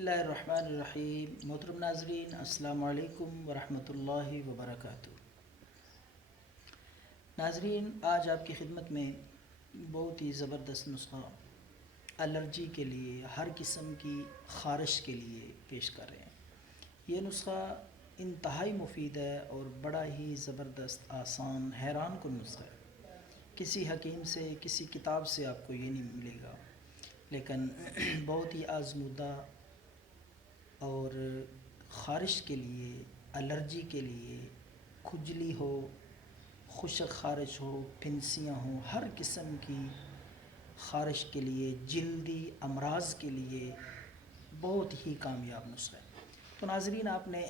اللہ الرحمن الرحیم۔ محترم ناظرین، السلام علیکم ورحمۃ اللہ وبرکاتہ۔ ناظرین، آج آپ کی خدمت میں بہت ہی زبردست نسخہ الرجی کے لیے، ہر قسم کی خارش کے لیے پیش کر رہے ہیں۔ یہ نسخہ انتہائی مفید ہے اور بڑا ہی زبردست، آسان، حیران کن نسخہ ہے۔ کسی حکیم سے، کسی کتاب سے آپ کو یہ نہیں ملے گا، لیکن بہت ہی آزمودہ اور خارش کے لیے، الرجی کے لیے، کھجلی ہو، خشک خارش ہو، پھنسیاں ہوں، ہر قسم کی خارش کے لیے، جلدی امراض کے لیے بہت ہی کامیاب نسخہ ہے۔ تو ناظرین، آپ نے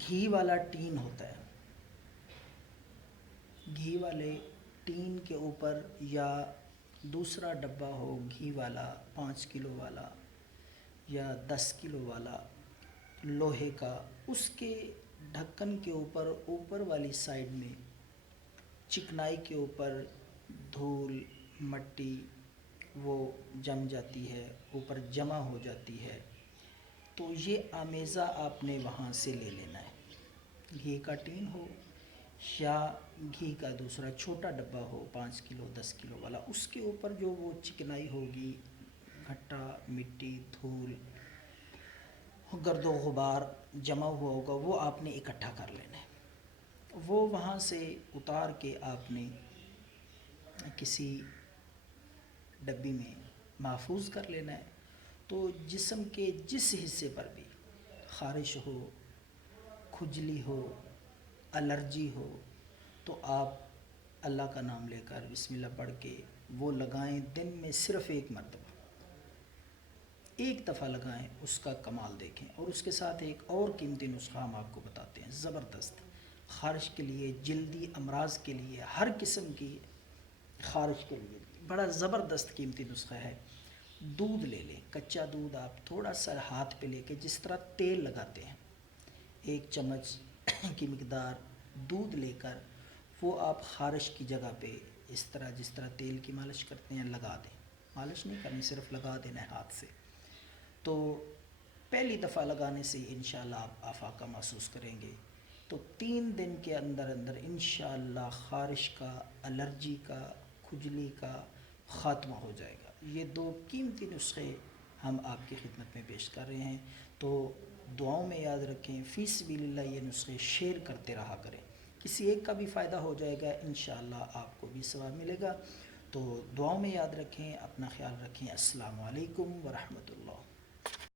گھی والا ٹین ہوتا ہے، گھی والے ٹین کے اوپر یا دوسرا ڈبہ ہو گھی والا 5 کلو والا یا 10 کلو والا لوہے کا، اس کے ڈھکن کے اوپر والی سائڈ میں چکنائی کے اوپر دھول مٹی وہ جم جاتی ہے، اوپر جمع ہو جاتی ہے، تو یہ آمیزہ آپ نے وہاں سے لے لینا ہے۔ گھی کا ٹین ہو یا گھی کا دوسرا چھوٹا ڈبہ ہو 5 کلو 10 کلو والا، اس کے اوپر جو وہ چکنائی ہوگی، گھٹا، مٹی، دھول، گرد و غبار جمع ہوا ہوگا، وہ آپ نے اکٹھا کر لینا ہے۔ وہ وہاں سے اتار کے آپ نے کسی ڈبی میں محفوظ کر لینا ہے۔ تو جسم کے جس حصے پر بھی خارش ہو، کھجلی ہو، الرجی ہو، تو آپ اللہ کا نام لے کر بسم اللہ پڑھ کے وہ لگائیں، دن میں صرف ایک مرتبہ، ایک دفعہ لگائیں، اس کا کمال دیکھیں۔ اور اس کے ساتھ ایک اور قیمتی نسخہ ہم آپ کو بتاتے ہیں، زبردست، خارش کے لیے، جلدی امراض کے لیے، ہر قسم کی خارش کے لیے بڑا زبردست قیمتی نسخہ ہے۔ دودھ لے لیں، کچا دودھ آپ تھوڑا سا ہاتھ پہ لے کے، جس طرح تیل لگاتے ہیں، 1 چمچ کی مقدار دودھ لے کر وہ آپ خارش کی جگہ پہ اس طرح، جس طرح تیل کی مالش کرتے ہیں، لگا دیں۔ مالش نہیں کرنی، صرف لگا دینا ہے ہاتھ سے۔ تو پہلی دفعہ لگانے سے انشاءاللہ آپ افاقہ محسوس کریں گے۔ تو 3 دن کے اندر اندر انشاءاللہ خارش کا، الرجی کا، کھجلی کا خاتمہ ہو جائے گا۔ یہ 2 قیمتی نسخے ہم آپ کی خدمت میں پیش کر رہے ہیں، تو دعاؤں میں یاد رکھیں، فی سبیل اللہ یہ نسخے شیئر کرتے رہا کریں، کسی ایک کا بھی فائدہ ہو جائے گا، انشاءاللہ آپ کو بھی ثواب ملے گا۔ تو دعاؤں میں یاد رکھیں، اپنا خیال رکھیں۔ السلام علیکم ورحمۃ اللہ۔